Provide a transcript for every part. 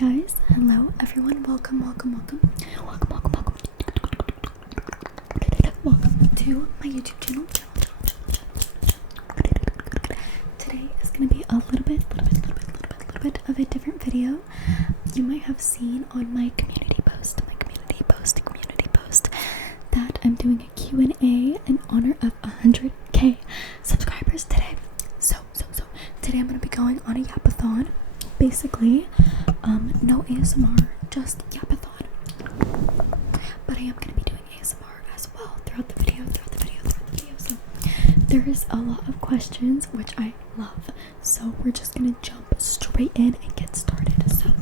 guys, hello everyone, welcome to my YouTube channel. Today is going to be a little bit of a different video. You might have seen on my community post that I'm doing a Q&A in honor of 100k subscribers today. So today I'm going to be going on a yapathon. Basically, no ASMR, just yapathon. But I am going to be doing ASMR as well throughout the video. So there is a lot of questions, which I love. So we're just going to jump straight in and get started. So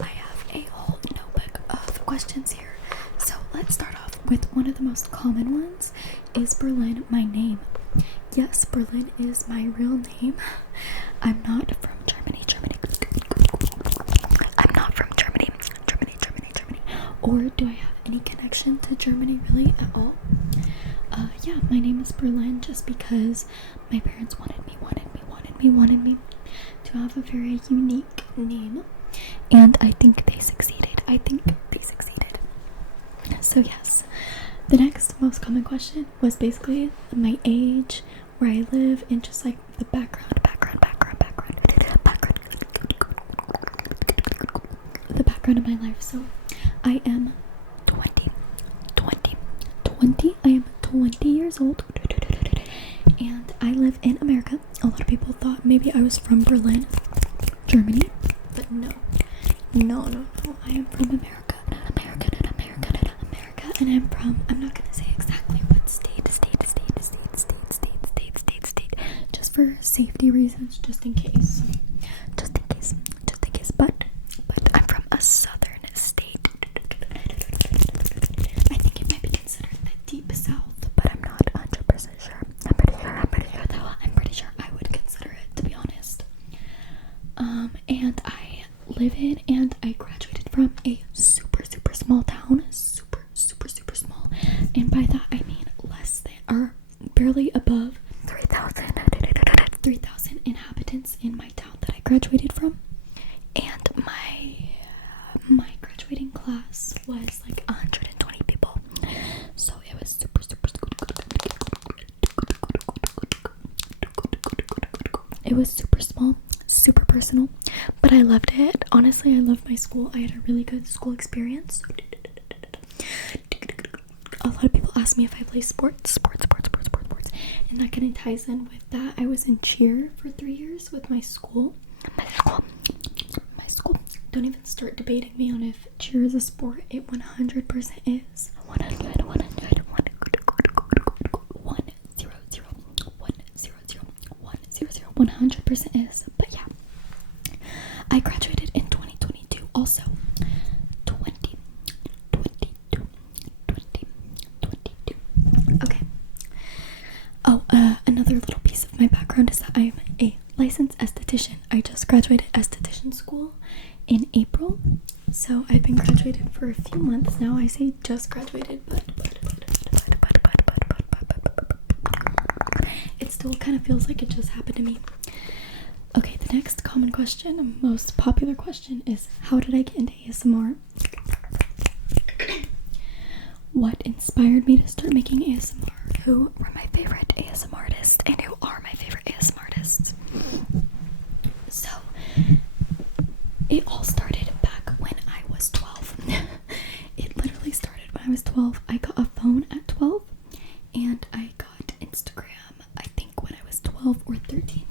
I have a whole notebook of questions here. So let's start off with one of the most common ones. Is Berlin my name? Yes, Berlin is my real name. I'm not from Germany. I'm not from Germany. Or do I have any connection to Germany really at all? Yeah, my name is Berlin just because my parents wanted me to have a very unique name. And I think they succeeded. So yes, the next most common question was basically my age, where I live, and just like the background, the background of my life. So I am 20. I am 20 years old, and I live in America. A lot of people thought maybe I was from Berlin, Germany, but no. I am from America, and I'm not gonna say exactly what state, just for safety reasons, just in case, but I'm from a southern state. I think it might be considered the deep south, but I'm not 100% sure. I'm pretty sure I would consider it, to be honest. And I live in and I graduated from a super small town, super small, and by that I mean less than or barely above 3,000 inhabitants in my town that I graduated from. And my graduating class was like 120 people, so it was super it was super small, super personal, but I loved it. Honestly, I loved my school. I had a really good school experience. A lot of people ask me if I play sports, and that kind of ties in with that. I was in cheer for 3 years with my school. My school. Don't even start debating me on if cheer is a sport. It 100% is. 100% is. But yeah, I graduated in 2022 also. 2022. Okay. Another little piece of my background is that I am a licensed esthetician. I just graduated esthetician school in April, so I've been graduated for a few months now. I say just graduated, but it still kind of feels like it just happened to me. Okay, the next common question, most popular question, is how did I get into ASMR? What inspired me to start making ASMR? Who were my favorite ASMR artists and who are my favorite ASMR artists? So it all started back when I was 12. It literally started when I was 12. I got a phone at 12 and I got Instagram, I think when I was 12 or 13,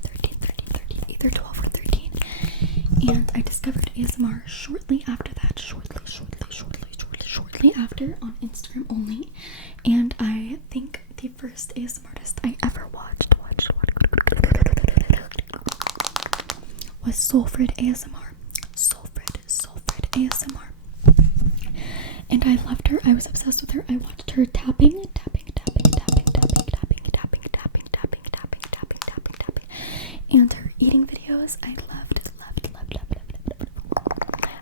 either 12 or 13. And I discovered ASMR shortly after that, shortly after, on Instagram only. And I think the first ASMR artist I ever watched was Soulfred ASMR. Soulfred ASMR. And I loved her. I was obsessed with her. I watched her tapping. And her eating videos. I loved.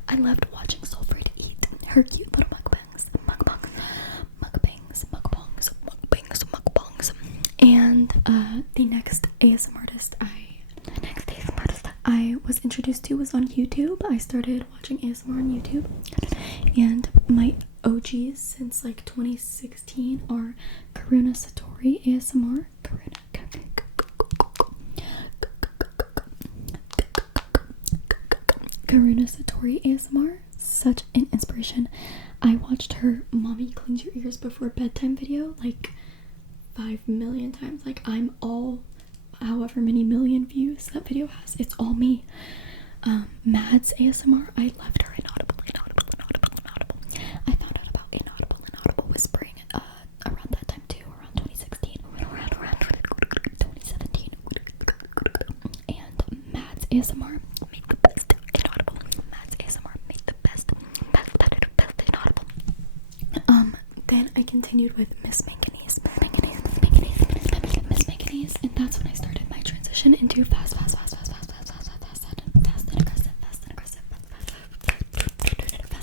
I loved watching Soulfred eat. Her cute little mukbangs. And the next ASMR artist I was introduced to was on YouTube. I started watching ASMR on YouTube, and my OGs since like 2016 are Karuna Satori ASMR. Karuna Satori ASMR, such an inspiration. I watched her Mommy Cleans Your Ears Before Bedtime video like 5 million times. Like, I'm all however many million views that video has, it's all me. Mads ASMR, I loved her Inaudible. I found out about Inaudible whispering around that time too, around 2016, around 2017. And Mads ASMR make the best Inaudible. Mads ASMR make the best Inaudible. Then I continued with Miss Manganese, and that's when I started my transition into fast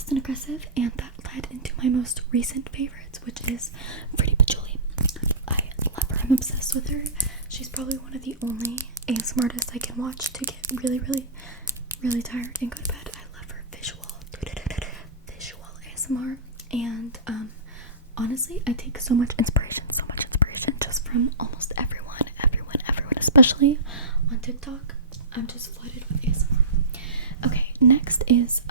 and aggressive, and that led into my most recent favorites, which is Pretty Patchouli. I love her. I'm obsessed with her. She's probably one of the only ASMR artists I can watch to get really tired and go to bed. I love her visual ASMR, and honestly, I take so much inspiration just from almost everyone, especially on TikTok. I'm just flooded with ASMR. Okay, next is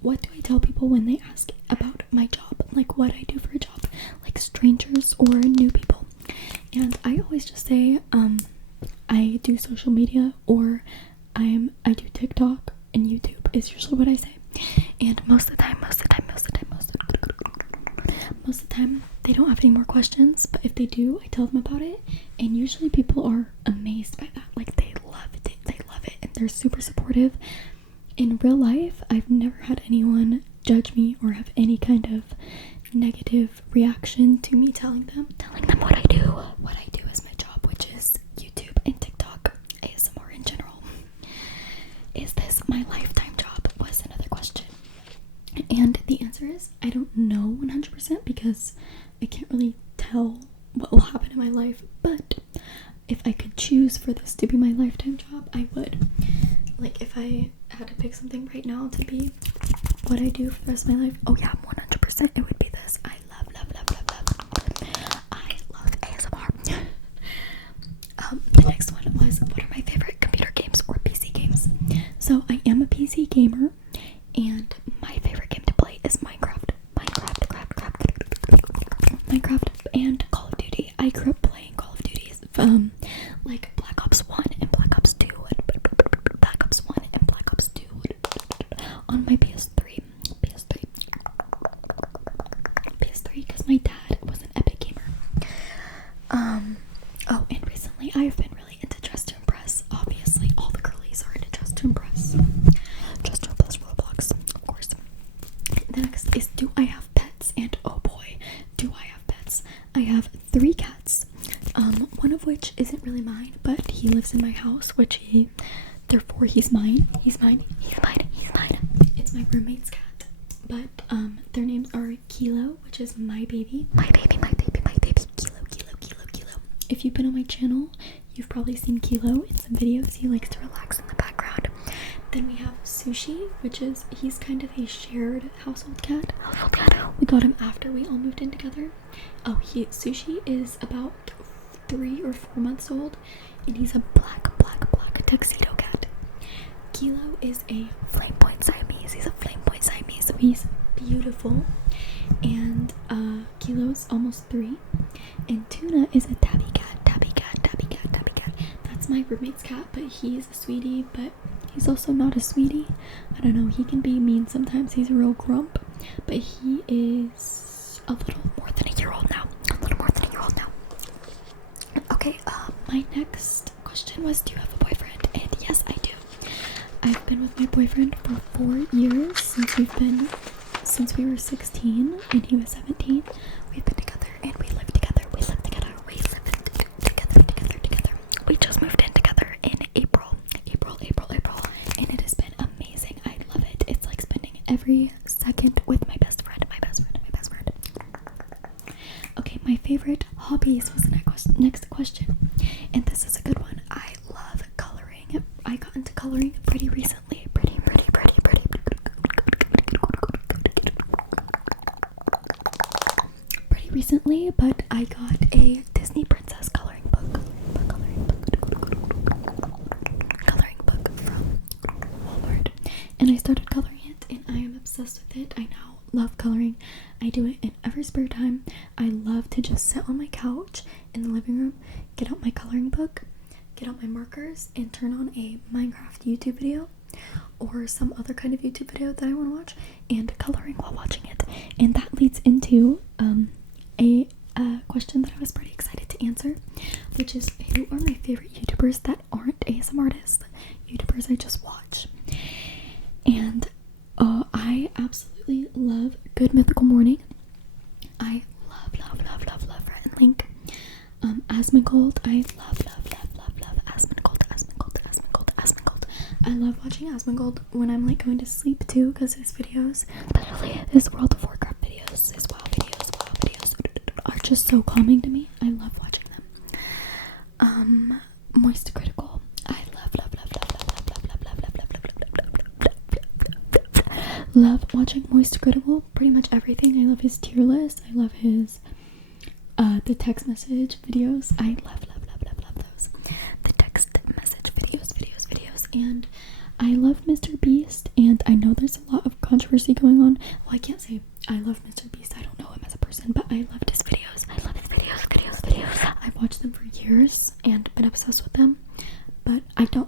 what do I tell people when they ask about my job, like what I do for a job, like strangers or new people? And I always just say I do social media, or I do TikTok and YouTube is usually what I say. And most of the time they don't have any more questions, but if they do, I tell them about it, and usually people are amazed by that. Like, they love it, and they're super supportive. In real life, I've never had anyone judge me or have any kind of negative reaction to me telling them what I do. What I do is my job, which is YouTube and TikTok, ASMR in general. Is this my lifetime job, was another question. And the answer is, I don't know 100% because I can't really tell what will happen in my life, but if I could choose for this to be my lifetime job, I would. Like, if I had to pick something right now to be what I do for the rest of my life, oh yeah, 100% it would be this. I love ASMR. The next one was, what are my favorite computer games or PC games? So I am a PC gamer, and my favorite game to play is Minecraft and Call of Duty. I grew up playing Call of Duties, like Black Ops 1 and Black Ops 2, on my PS3, because my dad was an epic gamer. Oh, and recently I've been really into Dress to Impress. Obviously, all the girlies are into Dress to Impress. Dress to Impress Roblox, of course. The next is, do I have pets? And oh boy, do I have pets. I have 3 cats, one of which isn't really mine, but he lives in my house, therefore he's mine. He's mine. It's my roommate's cat, but their names are Kilo, which is my baby, Kilo. If you've been on my channel, you've probably seen Kilo in some videos. He likes to relax in the background. Then we have Sushi, he's kind of a shared household cat. We got him after we all moved in together. Sushi is about 3 or 4 months old, and he's a black tuxedo cat. Kilo is a flame point Siamese. So he's beautiful. And Kilo's almost 3. And Tuna is a tabby cat. That's my roommate's cat, but he's a sweetie, but he's also not a sweetie. I don't know, he can be mean sometimes. He's a real grump, but he is a little more than a year old now. Okay, my next question was, do you have a boyfriend? And yes, I do. I've been with my boyfriend for 4 years, since we were 16 and he was 17. We've been together and we lived together. We just moved in together in April, and it has been amazing. I love it. It's like spending every second with my best friend. Okay, my favorite hobbies was the next question, and this is a good one. I love coloring. I got into coloring pretty recently. Pretty recently, but I got a Disney princess coloring book from Walmart, and I started coloring it, and I am obsessed with it. I now love coloring. I do it in every spare time. I love to just sit on my couch in the living room, get out my coloring book, get out my markers, and turn on a Minecraft YouTube video or some other kind of YouTube video that I want to watch, and coloring while watching it. And that leads into a question that I was pretty excited to answer, which is, who are my favorite YouTubers that aren't ASM artists, YouTubers I just watch? And I absolutely love Good Mythical Morning. I love Rhett and Link. Asmongold, I love Asmongold. I love watching Asmongold when I'm like going to sleep too, because his videos, especially his World of Warcraft videos, his WoW videos are just so calming to me. I love watching them. Moist Critical, I love watching Moist Critical. Pretty much everything. I love his tier list. I love his the text message videos. I love those. The text message videos. And I love Mr. Beast, and I know there's a lot of controversy going on. Well, I can't say I love Mr. Beast. I don't know him as a person, but I loved his videos. I've watched them for years and been obsessed with them, but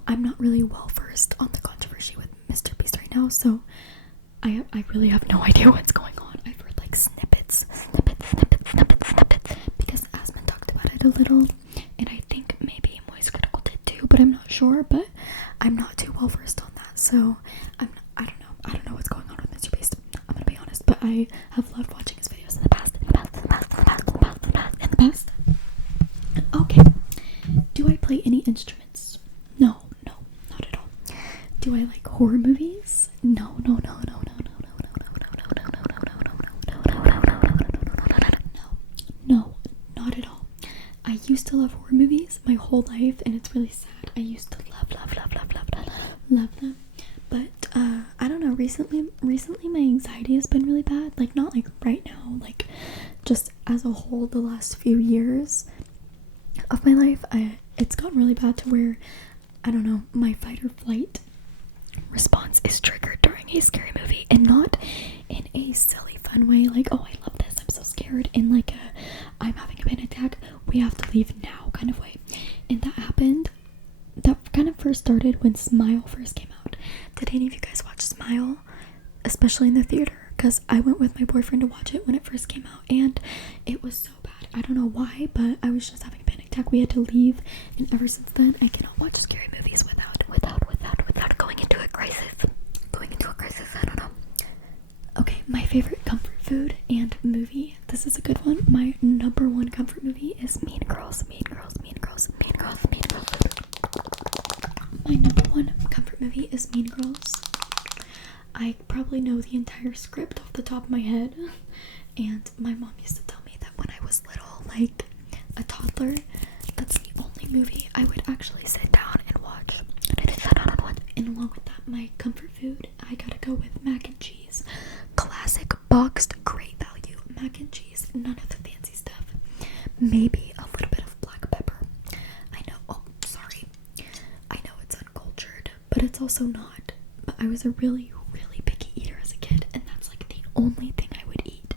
I'm not really well versed on the controversy with Mr. Beast right now, so I really have no idea what's going on. I've heard like snippets, because Asmon talked about it a little, and I think maybe Moist Critical did too, but I'm not sure. But I'm not too well versed on that, so I don't know what's going on with Mr. Beast. I'm gonna be honest, but I have loved watching his videos in the past. Okay. Do I play any instruments? No, not at all. Do I like horror movies? No. No, not at all. I used to love horror movies my whole life, and it's really sad. I used to love them. But I don't know, recently my anxiety has been really bad. Like, not like right now, like just as a whole the last few years of my life, it's gotten really bad to where, I don't know, my fight or flight response is triggered during a scary movie, and not in a silly fun way like, oh, I love this, I'm so scared, in like a I'm having a panic attack, we have to leave now kind of way. And that kind of first started when Smile first came out. Did any of you guys watch Smile, especially in the theater? Because I went with my boyfriend to watch it when it first came out, and it was so bad. I don't know why, but I was just having a panic attack. We had to leave, and ever since then I cannot watch scary movies without going into a crisis. I don't know. Okay, my favorite comfort food and movie. This is a good one. My number one comfort movie is Mean Girls. My number one comfort movie is Mean Girls. I probably know the entire script off the top of my head, and my mom used to tell me that when I was little, like a toddler, that's the only movie I would actually sit down and watch. And along with that, my comfort food, I gotta go with mac and cheese. Classic, boxed, great value mac and cheese. None of the fancy stuff. Maybe a little bit of black pepper. I know, I know it's uncultured, but it's also not. But I was a really picky eater as a kid, and that's like the only thing I would eat.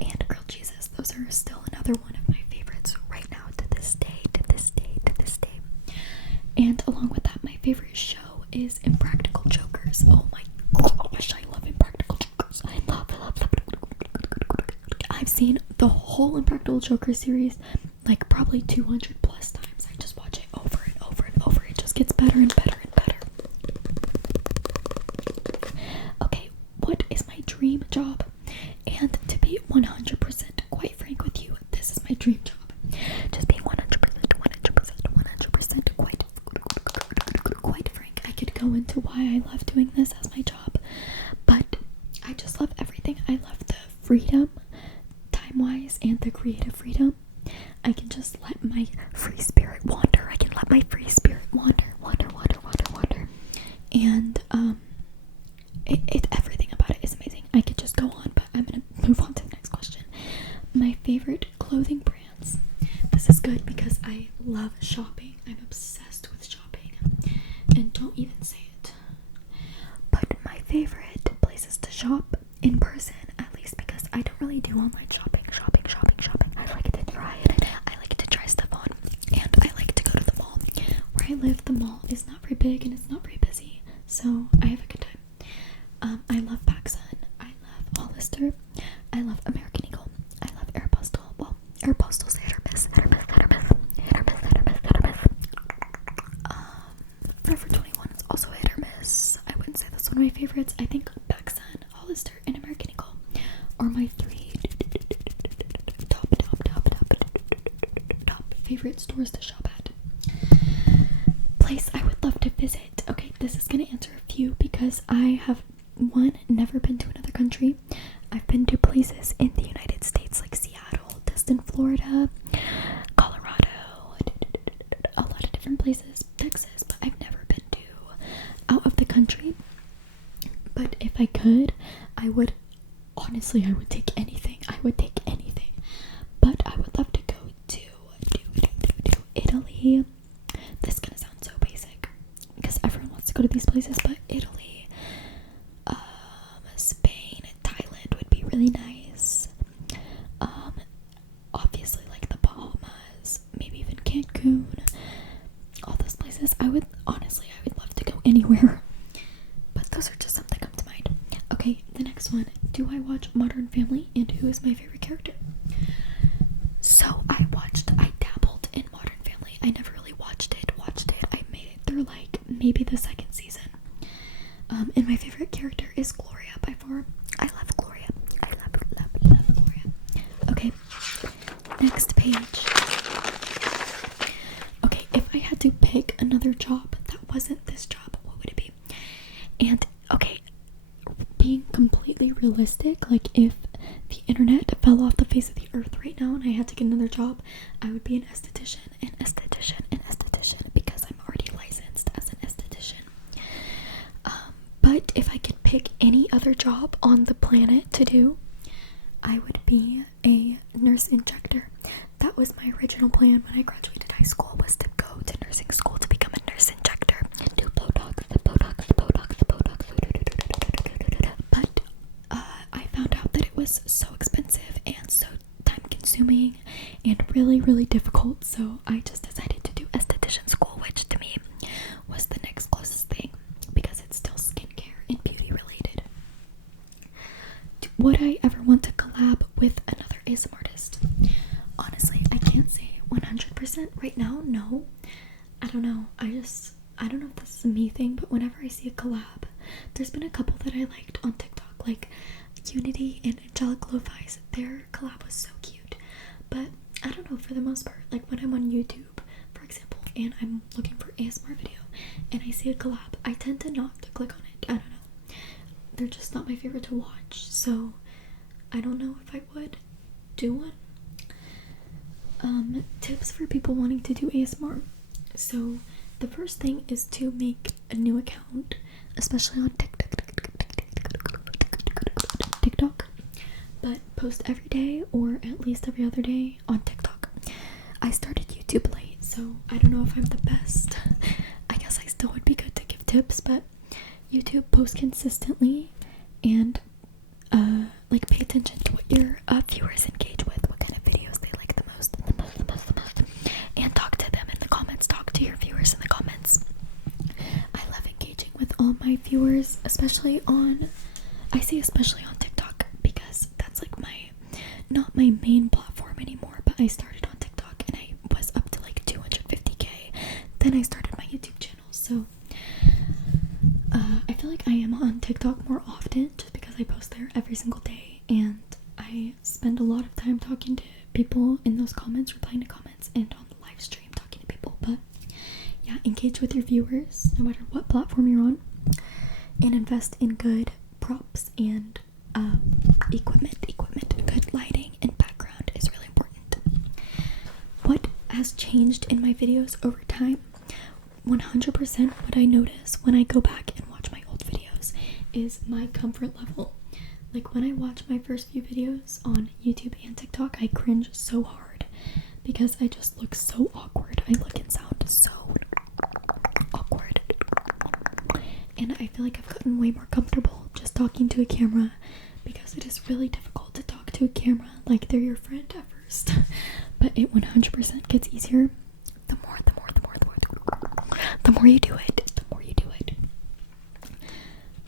And grilled cheeses, those are still another one of my favorites right now to this day. And along with that, my favorite show is Impractical Jokers. Oh my gosh, I love Impractical Jokers. I love. I've seen the whole Impractical Joker series like probably 200 plus times. I just watch it over and over. It just gets better and better. Okay, what is my dream job? And to be 100% quite frank with you, this is my dream job. Just be 100% quite frank. I could go into why I love doing this as my job, but I just love everything. I love the freedom, time-wise, and the creative freedom. I can just let my free spirit wander. and everything about it is amazing. I could just go on, but I'm gonna move on to the next question. My favorite clothing brands. This is good because I love shopping. I'm obsessed with shopping, and don't even say it. But my favorite places to shop in person, at least, because I don't really do online shopping. I like to try it. I like to try stuff on, and I like to go to the mall. Where I live, the mall is not very big and it's not very busy, so I have a good time. I love PacSun. I love Hollister. I love American Eagle. I love Aeropostale. Well, Aeropostale's hit or miss. Forever 21 is also hit or miss. I wouldn't say that's one of my favorites. I think PacSun, Hollister, and American Eagle are my three top favorite stores to shop at. Place I would love to visit. Okay, this is gonna answer a few because I have never been to another country. I've been to places in the United States like Seattle, Destin, Florida, Colorado, a lot of different places, Texas, but I've never been to out of the country. But if I could, I would take anything. But I would love to go to Italy. This is gonna sound so basic because everyone wants to go to these places, but Italy, Spain, Thailand would be really nice. Obviously like the Bahamas, maybe even Cancun, all those places. I would love to go anywhere, but those are just some that come to mind. Okay, the next one. Do I watch Modern Family, and who is my favorite character? So I dabbled in Modern Family. I never really watched it. I made it through like maybe the second season. And my favorite character is Gloria by far. I love Gloria. I love Gloria. Okay, next page. Okay, if I had to pick another job that wasn't this job, what would it be? And okay, being completely realistic, like if the internet fell off the face of the earth right now and I had to get another job, I would be an esthetician because I'm already licensed as an esthetician. But if I could pick any other job on the planet to do, I would be a nurse injector. That was my original plan when I graduated high school, was to go to nursing school to become a nurse injector. Do Botox. But I found out that it was so expensive and so time consuming and really, really difficult, so I just decided to do esthetician school, which to me was the next closest thing because it's still skincare and beauty related. Would I ever want to collab with another ASMR artist? Honestly, I can't say 100% right now. No, I don't know. I don't know if this is a me thing, but whenever I see a collab, there's been a couple that I liked on TikTok, like Unity and Angelic Lo-Fi's. Their collab was so cute. But I don't know, for the most part, like when I'm on YouTube, for example, and I'm looking for ASMR video and I see a collab, I tend to not to click on it. I don't know. They're just not my favorite to watch, so I don't know if I would do one. Tips for people wanting to do ASMR. So the first thing is to make a new account, especially on TikTok, but post every day or at least every other day on TikTok. I started YouTube late, so I don't know if I'm the best. I guess I still would be good to give tips, but YouTube, post consistently and like pay attention to what your viewers engage with, what kind of videos they like the most, and talk to them in the comments. Talk to your viewers in the comments. I love engaging with all my viewers, especially on TikTok, because that's like not my main platform anymore, but I started on TikTok and I was up to like 250k. Then I started my YouTube channel, so I feel like I am on TikTok more often just because I post there every single day, and I spend a lot of time talking to people in those comments, replying to comments, and on the live stream talking to people. But yeah, engage with your viewers no matter what platform you're on, and invest in good props and equipment. Good lighting and background is really important. What has changed in my videos over time? 100% what I notice when I go back and is my comfort level. Like, when I watch my first few videos on YouTube and TikTok, I cringe so hard because I just look so awkward. I look and sound so awkward. And I feel like I've gotten way more comfortable just talking to a camera, because it is really difficult to talk to a camera like they're your friend at first. But it 100% gets easier the more you do it.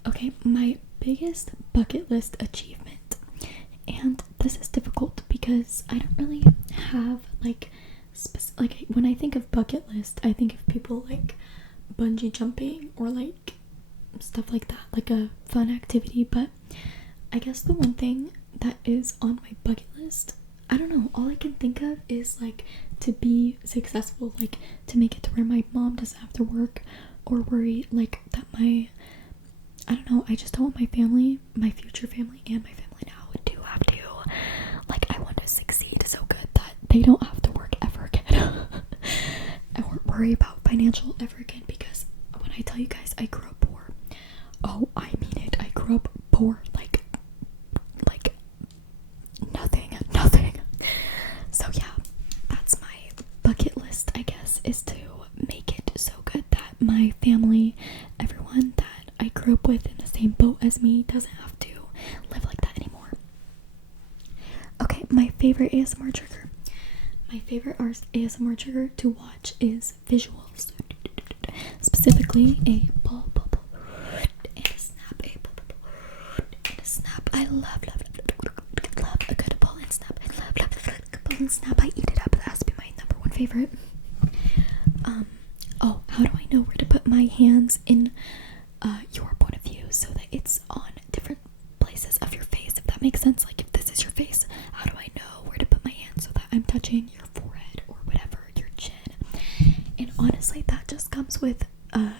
Okay, my biggest bucket list achievement, and this is difficult because I don't really have like when I think of bucket list, I think of people like bungee jumping or like stuff like that, like a fun activity. But I guess the one thing that is on my bucket list, I don't know, all I can think of is like to be successful, like to make it to where my mom doesn't have to work or worry like that I don't know, I just don't want my family, my future family and my family now do have to, like, I want to succeed so good that they don't have to work ever again or worry about financial ever again. Because when I tell you guys I grew up poor, oh, I mean it, I grew up poor, like nothing. So yeah, that's my bucket list, I guess, is to make it so good that my family, everyone that I grew up with in the same boat as me, doesn't have to live like that anymore. Okay, my favorite ASMR trigger. My favorite ASMR trigger to watch is visuals. Specifically, a pull, and a snap, a pull, and a snap. I love a good pull and snap. I love a pull and snap. I eat it up. That has to be my number one favorite. Oh, how do I know where to put my hands in your point of view so that it's on different places of your face, if that makes sense? Like, if this is your face, how do I know where to put my hands so that I'm touching your forehead or whatever, your chin? And honestly, that just comes with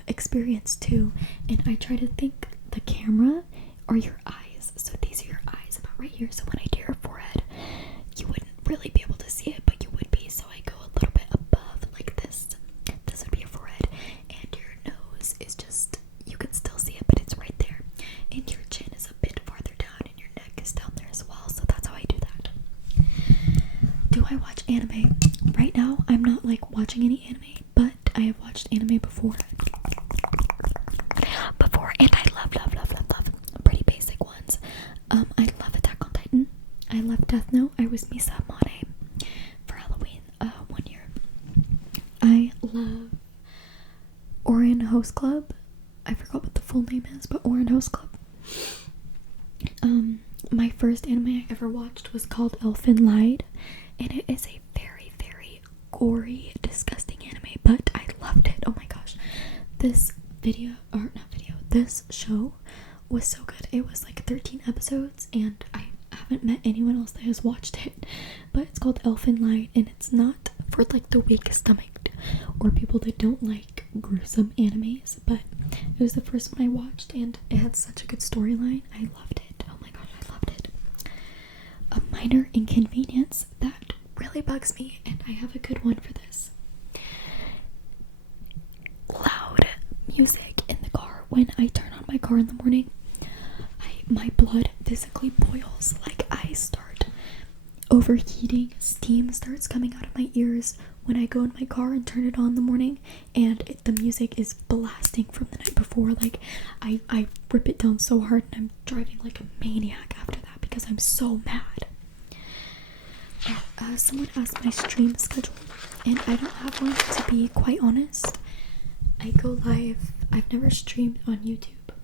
experience too. And I try to think the camera or your eyes. So these are your eyes about right here. So when I do your forehead, you wouldn't really be able to see it, but you would be. So I go a little bit above like this. This would be your forehead, and your nose is just, you can still see it, but it's right there. And your chin is a bit farther down, and your neck is down there as well. So that's how I do that. Do I watch anime? Right now, I'm not like watching any anime, but I have watched anime before, and I love pretty basic ones. I love Attack on Titan. I love Death Note. I was Misa Mane for Halloween one year. I love Ouran Host Club. I forgot what the full name is, but Ouran Host Club. My first anime I ever watched was called Elfen Lied, and it is a very, very gory, disgusting anime, but I loved it. Oh my gosh. This show was so good. It was like 13 episodes, and I haven't met anyone else that has watched it, but it's called Elfen Lied, and it's not for like the weak stomached or people that don't like gruesome animes, but it was the first one I watched, and it had such a good storyline. I loved it. Oh my gosh, I loved it. A minor inconvenience that really bugs me, and I have a good one for this. Loud music in the car. When I turn on my car in the morning, my blood physically boils. Like, I start overheating. Steam starts coming out of my ears when I go in my car and turn it on in the morning, and the music is blasting from the night before. Like, I rip it down so hard, and I'm driving like a maniac after that because I'm so mad. Someone asked my stream schedule, and I don't have one, to be quite honest. I go live. I've never streamed on YouTube,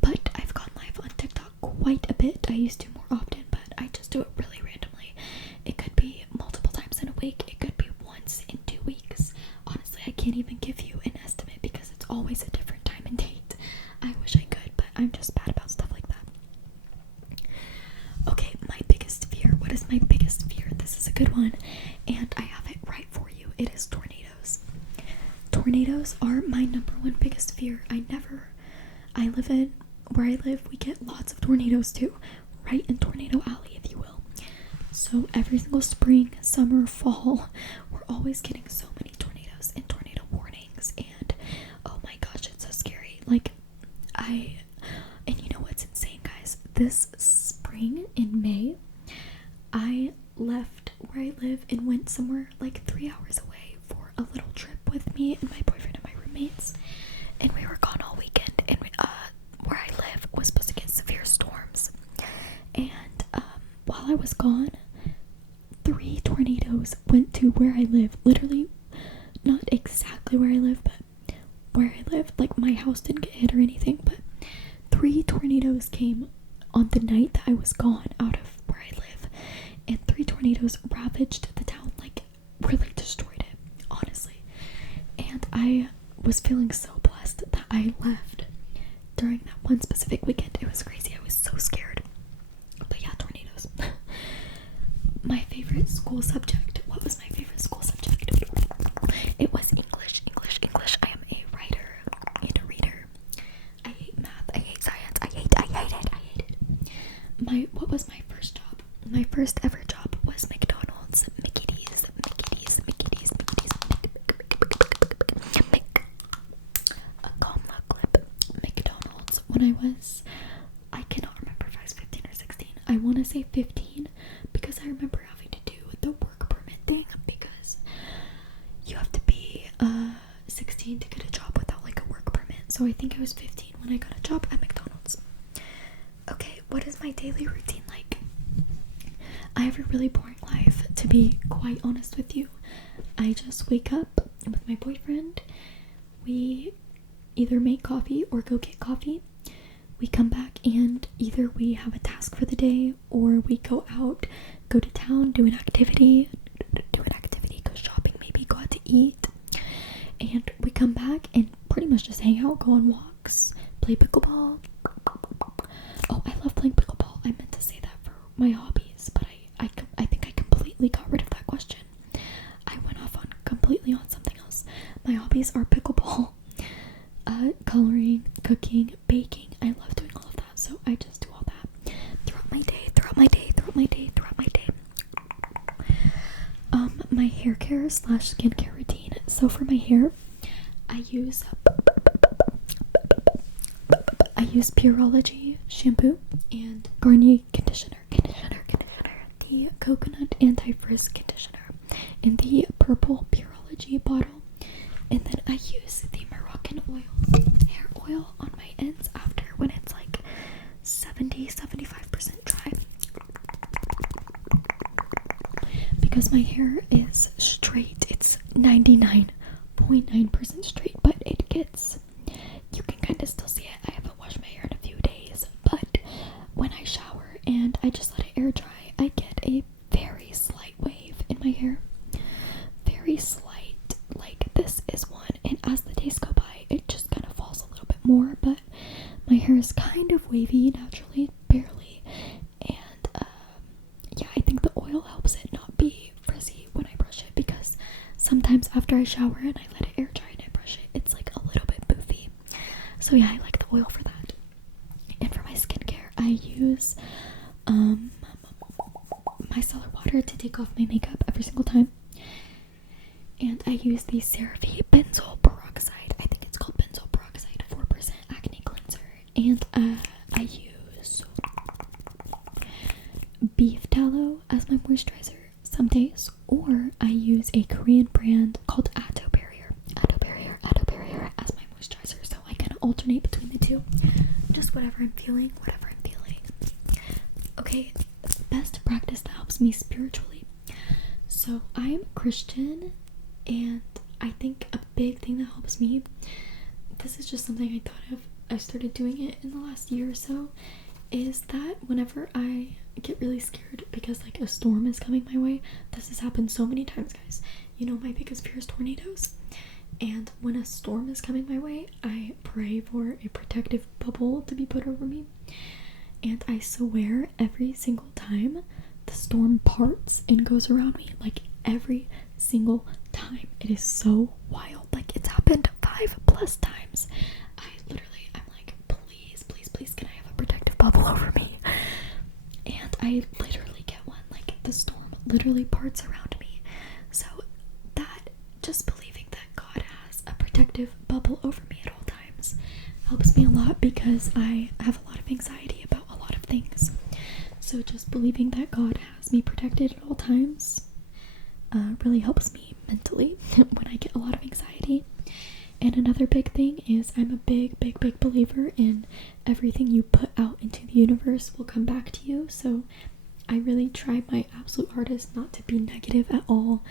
but I've gone live on TikTok quite a bit. I used to more often, but I just do it really randomly. It could be multiple times in a week. It could be once in 2 weeks. Honestly, I can't even give you an estimate because it's always a different time and date. I wish I could, but I'm just bad about stuff like that. Okay, my biggest fear. What is my biggest fear? This is a good one, and I have it right for you. It is tornadoes. Tornadoes are my number one biggest fear. Where I live, we get lots of tornadoes too, right in Tornado Alley, if you will. So every single spring, summer, fall, we're always getting so many tornadoes and tornado warnings, and oh my gosh, it's so scary. Like, and you know this spring in May, I left where I live and went somewhere like 3 hours away for a little trip with me and my boyfriend and my roommates. And we were gone all weekend, and where I live was supposed to get severe storms. And while I was gone, 3 tornadoes went to where I live. Literally, not exactly where I live, but where I live. Like, my house didn't get hit or anything, but 3 tornadoes came on the night that I was gone out of where I live. And 3 tornadoes ravaged the town, like, really destroyed it, honestly. And I was feeling so blessed that I left during that one specific weekend. It was crazy. I was so scared. But yeah, tornadoes. My favorite school subject. What was my favorite school subject? It was English. English. I am a writer and a reader. I hate math. I hate science. I hate it. What was my first job? My first ever job was McDonald's. Mickey D's. A comma clip. McDonald's. When I cannot remember if I was 15 or 16. I want to say 15 because I remember having to do the work permit thing, because you have to be 16 to get a job without like a work permit. So I think I was 15 when I got a job at McDonald's. Okay, what is my daily routine like? I have a really boring life, to be quite honest with you. I just wake up with my boyfriend. We either make coffee or go get coffee. We come back and either we have a task for the day, or we go out, go to town, do an activity, go shopping, maybe go out to eat. And we come back and pretty much just hang out, go on walks, play pickleball. Oh, I love playing pickleball. I meant to say that for my hobbies, but I think I completely got rid of that question. I went off on completely on something else. My hobbies are pickleball, coloring, cooking, baking. I love doing all of that, so I just do all that throughout my day. My hair care / skincare routine. So for my hair, I use Pureology shampoo and Garnier conditioner. The coconut anti-frizz conditioner in the purple Pureology bottle. And then I use the Moroccan hair oil on my ends after, when it's like 70-75% dry. Because my hair is straight, it's 99.9% straight, but you can kind of still see it. I haven't washed my hair in a few days, but when I shower and I just let it air dry, I get a very slight wave in my hair. Very slight, like this is one, and as the days go by, it just kind of falls a little bit more, but my hair is kind of wavy naturally, barely, and yeah, I think the oil helps it not be frizzy when I brush it, because sometimes after I shower and I let it air dry and I brush it, it's like a little bit poofy. So yeah, I like the oil for that. And for my skincare, I use micellar water to take off my makeup every single time. And I use the CeraVe benzoyl peroxide. I think it's called benzoyl peroxide 4% acne cleanser. And I use beef tallow as my moisturizer some days, or I use a Korean brand called Atto Barrier as my moisturizer. So I kind of alternate between the two, just whatever I'm feeling. Okay, best practice that helps me spiritually. So I am Christian, and I think a big thing that helps me, this is just something I thought of, I started doing it in the last year or so, is that whenever I get really scared because like a storm is coming my way, this has happened so many times, guys. You know, my biggest fear is tornadoes. And when a storm is coming my way, I pray for a protective bubble to be put over me. And I swear every single time the storm parts and goes around me, like every single time. It is so wild. Like, it's happened 5+ times. I'm like, please, can I have a protective bubble over me? And I literally get one. Like, the storm literally parts around me. So that, just believing that God has a protective bubble over me at all times helps me a lot, because I have a lot of anxiety about a lot of things. So just believing that God has me protected at all times really helps me mentally when I get a lot of anxiety. And another big thing is I'm a big believer in everything you put out into the universe will come back to you. So I really try my absolute hardest not to be negative at all,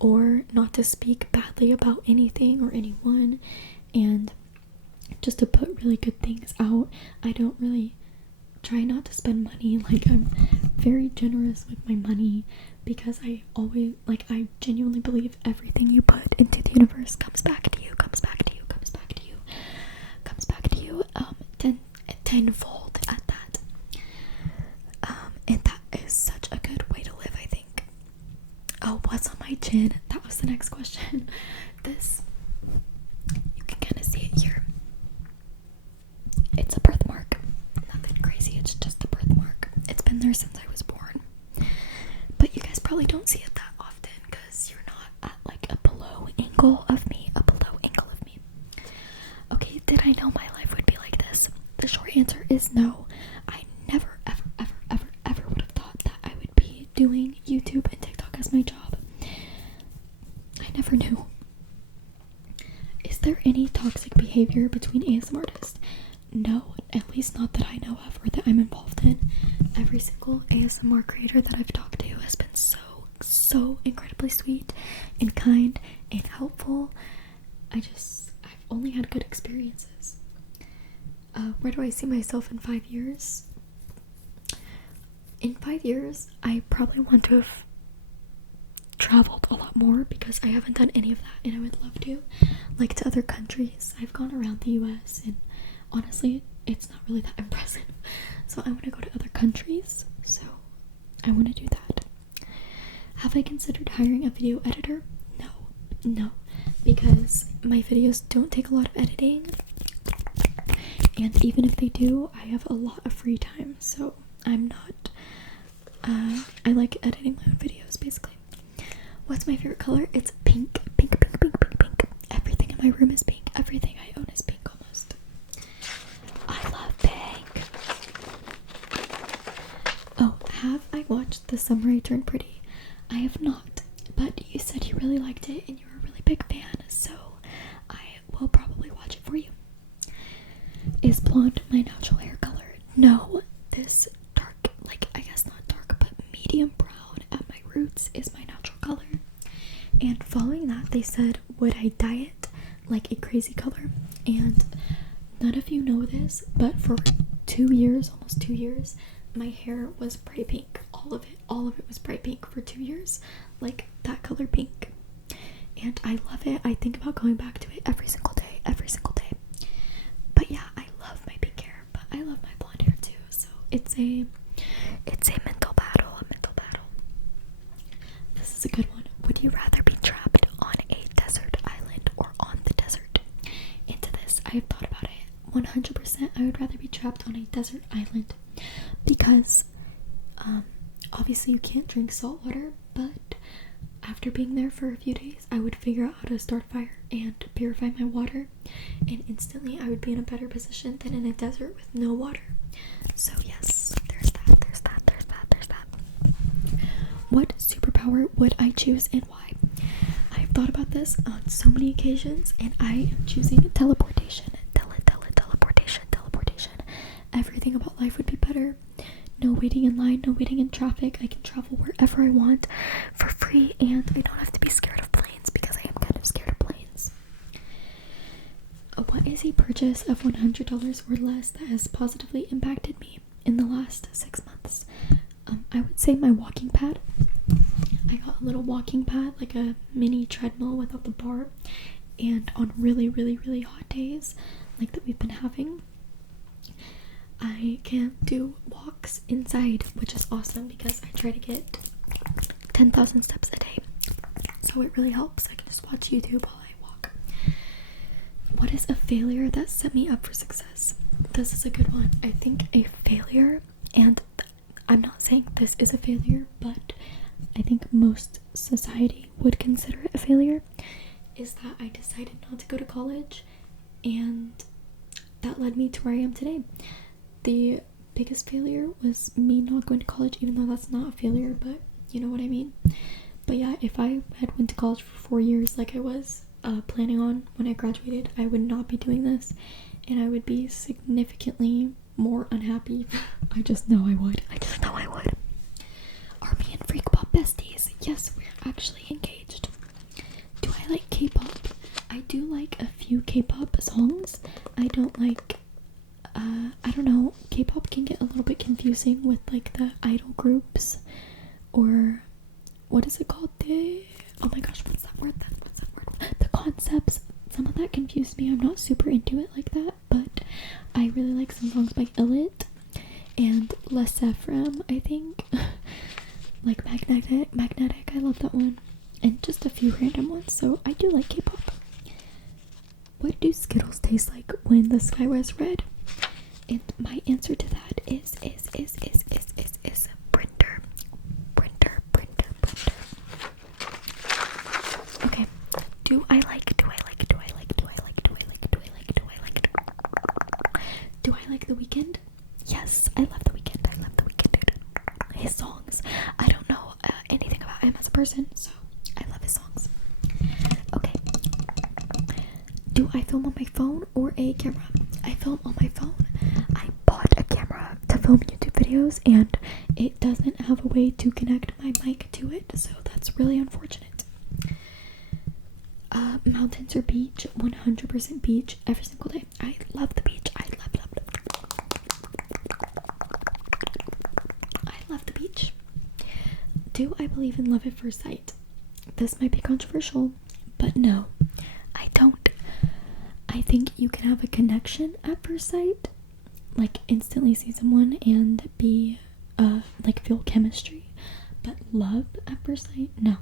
or not to speak badly about anything or anyone, and just to put really good things out. I don't really try not to spend money. Like, I'm very generous with my money because I genuinely believe everything you put into the universe comes back to you, tenfold at that. And that is such a good way to live, I think. Oh, what's on my chin? That was the next question. This, you can kind of see it here. It's a birthmark. Nothing crazy, it's just a birthmark. It's been there since I was born. But you guys probably don't see it that often because you're not at like a below angle of me. Okay, did I know my life would be like this? The short answer is no. I never, ever would have thought that I would be doing YouTube and TikTok as my job. I never knew. Is there any toxic behavior between ASMR artists? No, at least not that I know of or that I'm involved in. Every single ASMR creator that I've talked to has been so incredibly sweet and kind and helpful. I've only had good experiences. Where do I see myself in 5 years? In 5 years, I probably want to have traveled a lot more because I haven't done any of that, and I would love to, like, to other countries. I've gone around the US, and honestly, it's not really that impressive. So I want to go to other countries, so I want to do that. Have I considered hiring a video editor? No, because my videos don't take a lot of editing, and even if they do, I have a lot of free time, so I'm not, I like editing my own videos, basically. What's my favorite color? It's pink. Everything in my room is pink. Everything I own is pink, almost. I love pink. Oh, have I watched The Summer I Turned Pretty? I have not, but you said you really liked it and you were a really big fan, so I will probably watch it for you. Is blonde my natural hair color? No, this dark, like, I guess not dark, but medium brown at my roots is my natural color. And following that, they said, would I dye it like a crazy color? And none of you know this, but for 2 years, almost 2 years, my hair was bright pink. All of it was bright pink for 2 years, like that color pink. And I love it. I think about going back to it every single day. But yeah, I love my pink hair, but I love my blonde hair too. So it's a mental battle, This is a good one. Would you rather be trapped on a desert island or on the desert? Into this, I have thought about it. 100%, I would rather be trapped on a desert island because obviously you can't drink salt water, but after being there for a few days, I would figure out how to start a fire and purify my water, and instantly I would be in a better position than in a desert with no water. So yes, there's that. What superpower would I choose and why? I've thought about this on so many occasions, and I am choosing teleportation. Teleportation. Everything about life would be better. No waiting in line, no waiting in traffic. I can travel wherever I want for free, and I don't have to be scared of planes because I am kind of scared of planes. What is a purchase of $100 or less that has positively impacted me in the last 6 months? I would say my walking pad. I got a little walking pad, like a mini treadmill without the bar, and on really hot days like that we've been having, I can do walks inside, which is awesome because I try to get 10,000 steps a day, so it really helps. I can just watch YouTube while I walk. What is a failure that set me up for success? This is a good one. I think a failure, and I'm not saying this is a failure, but I think most society would consider it a failure, is that I decided not to go to college, and that led me to where I am today. The biggest failure was me not going to college, even though that's not a failure, but you know what I mean. But yeah, if I had went to college for 4 years like I was planning on when I graduated, I would not be doing this, and I would be significantly more unhappy. I just know I would. Are me and Freak Pop besties? Yes, we're actually engaged. Do I like K-pop? I do like a few K-pop songs. I don't like, I don't know, K-pop can get a little bit confusing with like the idol groups, or what is it called? Oh my gosh, what's that word? The concepts. Some of that confused me. I'm not super into it like that, but I really like some songs by Illit and Les Ephraim, I think. Like Magnetic, I love that one. And just a few random ones, so I do like K-pop. What do Skittles taste like when the sky was red? And my answer to that is printer. Okay. Do I like The Weeknd? Yes, I love The Weeknd. His songs. I don't know anything about him as a person, so I love his songs. Okay. Do I film on my phone or a camera? I film on my phone. I bought a camera to film YouTube videos, and it doesn't have a way to connect my mic to it, so that's really unfortunate. Mountains or beach? 100% beach every single day. I love the beach. I love the beach. Do I believe in love at first sight? This might be controversial, but no, I don't. I think you can have a connection at first sight, like instantly see someone and be like feel chemistry, but love at first sight, no.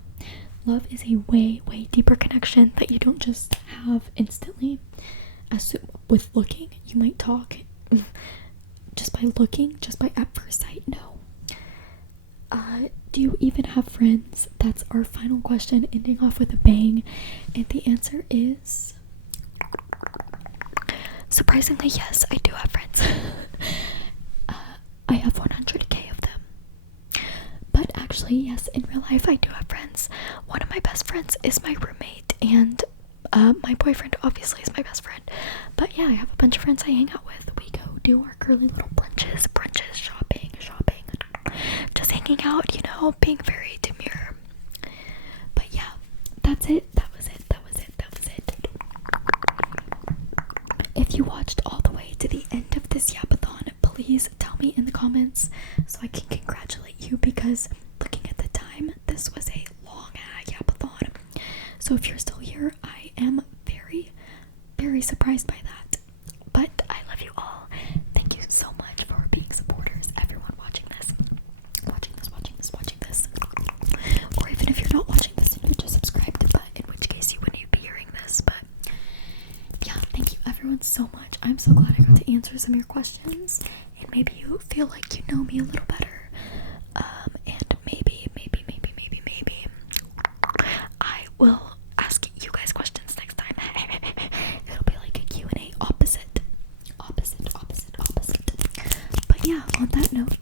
Love is a way deeper connection that you don't just have instantly. As with looking, you might talk just by looking, just by at first sight. No. Do you even have friends? That's our final question, ending off with a bang, and the answer is surprisingly yes, I do have friends. I have 100k of them. But actually, yes, in real life I do have friends. One of my best friends is my roommate, and my boyfriend obviously is my best friend. But yeah, I have a bunch of friends I hang out with. We go do our girly little brunches, shopping. Just hanging out, you know, being very demure. But yeah, that's it. That was it. If you watched all the way to the end of this yapathon, please tell me in the comments so I can congratulate you, because looking at the time, this was a long yapathon. So if you're still here, I am very, very surprised by that. But I love you all. Thank you so much for being supporters. Everyone watching this. Or even if you're not watching this and you're just subscribed, but in which case you wouldn't be hearing this. But yeah, thank you everyone so much. I'm so glad I got to answer some of your questions, and maybe you feel like you know me a little better. And maybe I will ask you guys questions next time. It'll be like a Q&A opposite. But yeah, on that note,